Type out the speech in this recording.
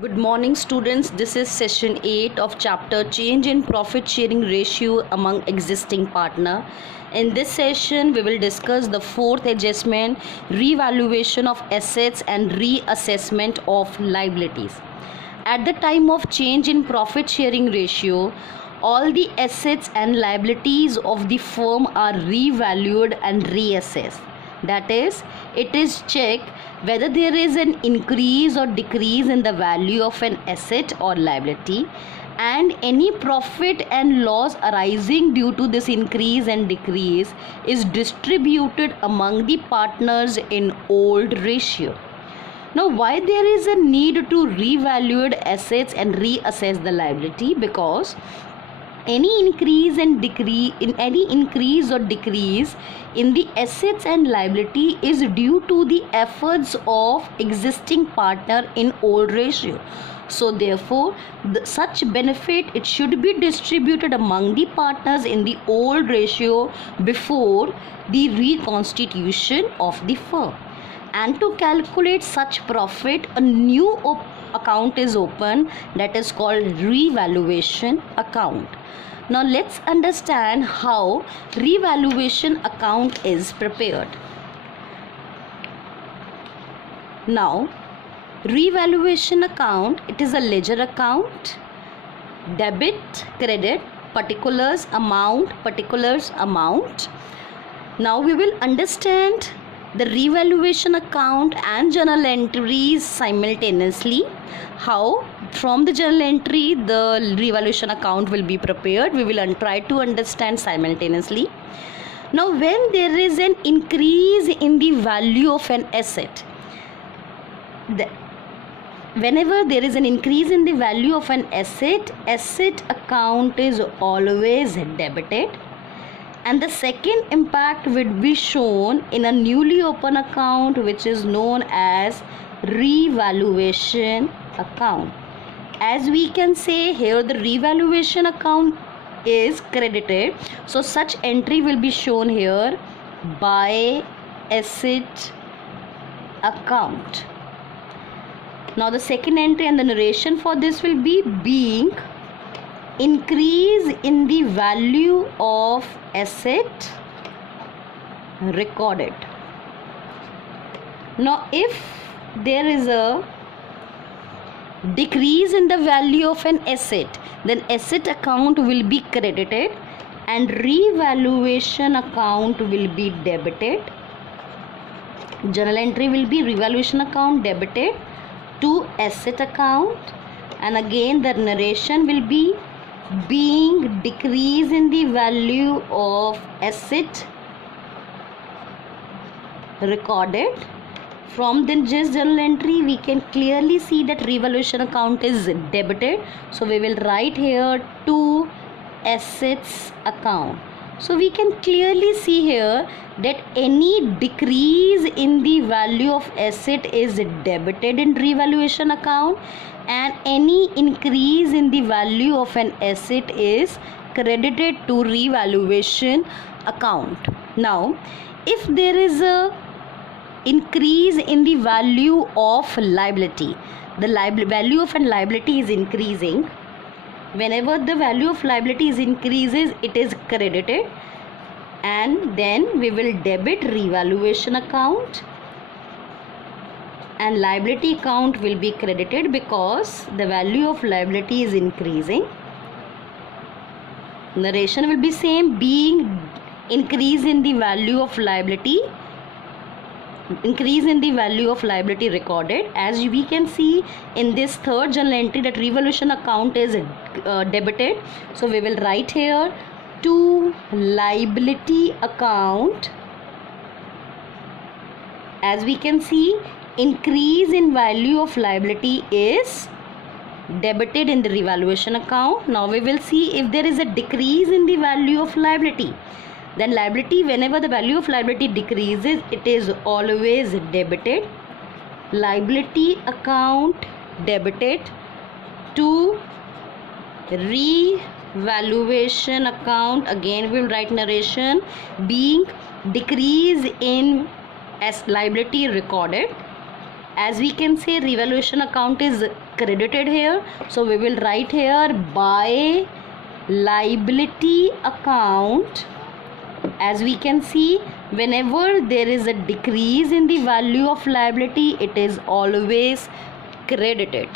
Good morning, students. This is session 8 of chapter Change in Profit Sharing Ratio among Existing Partner. In this session, we will discuss the fourth adjustment, revaluation of assets and reassessment of liabilities. At the time of change in profit sharing ratio, all the assets and liabilities of the firm are revalued and reassessed. That is, it is checked whether there is an increase or decrease in the value of an asset or liability, and any profit and loss arising due to this increase and decrease is distributed among the partners in old ratio. Now, why there is a need to revalue assets and reassess the liability? Because any increase or decrease in the assets and liability is due to the efforts of existing partner in old ratio. So therefore, such benefit it should be distributed among the partners in the old ratio before the reconstitution of the firm. And to calculate such profit, a new account is opened, that is called revaluation account. Now let's understand how revaluation account is prepared. Now, revaluation account, it is a ledger account, debit, credit, particulars, amount. Now we will understand the revaluation account and journal entries simultaneously. How from the journal entry the revaluation account will be prepared, we will try to understand simultaneously. Now, when there is an increase in the value of an asset, whenever there is an increase in the value of an asset account is always debited, and the second impact will be shown in a newly opened account which is known as revaluation account. As we can say here, the revaluation account is credited, so such entry will be shown here by asset account. Now the second entry and the narration for this will be being increase in the value of asset recorded. Now if there is a decrease in the value of an asset, then asset account will be credited and revaluation account will be debited. Journal entry will be revaluation account debited to asset account, and again the narration will be being decrease in the value of asset recorded. From the journal entry we can clearly see that revaluation account is debited, so we will write here to assets account. So we can clearly see here that any decrease in the value of asset is debited in revaluation account, and any increase in the value of an asset is credited to revaluation account. Now, if there is a increase in the value of liability, the value of an liability is increasing. Whenever the value of liability is increases, it is credited, and then we will debit revaluation account, and liability account will be credited because the value of liability is increasing. Narration will be same, being increase in the value of liability, increase in the value of liability recorded. As we can see in this third journal entry that revaluation account is debited, so we will write here to liability account. As we can see, increase in value of liability is debited in the revaluation account. Now we will see if there is a decrease in the value of liability, then liability, whenever the value of liability decreases, it is always debited. Liability account debited to revaluation account. Again we will write narration, being decrease in as liability recorded. As we can say, revaluation account is credited here. So we will write here by liability account. As we can see, whenever there is a decrease in the value of liability, it is always credited.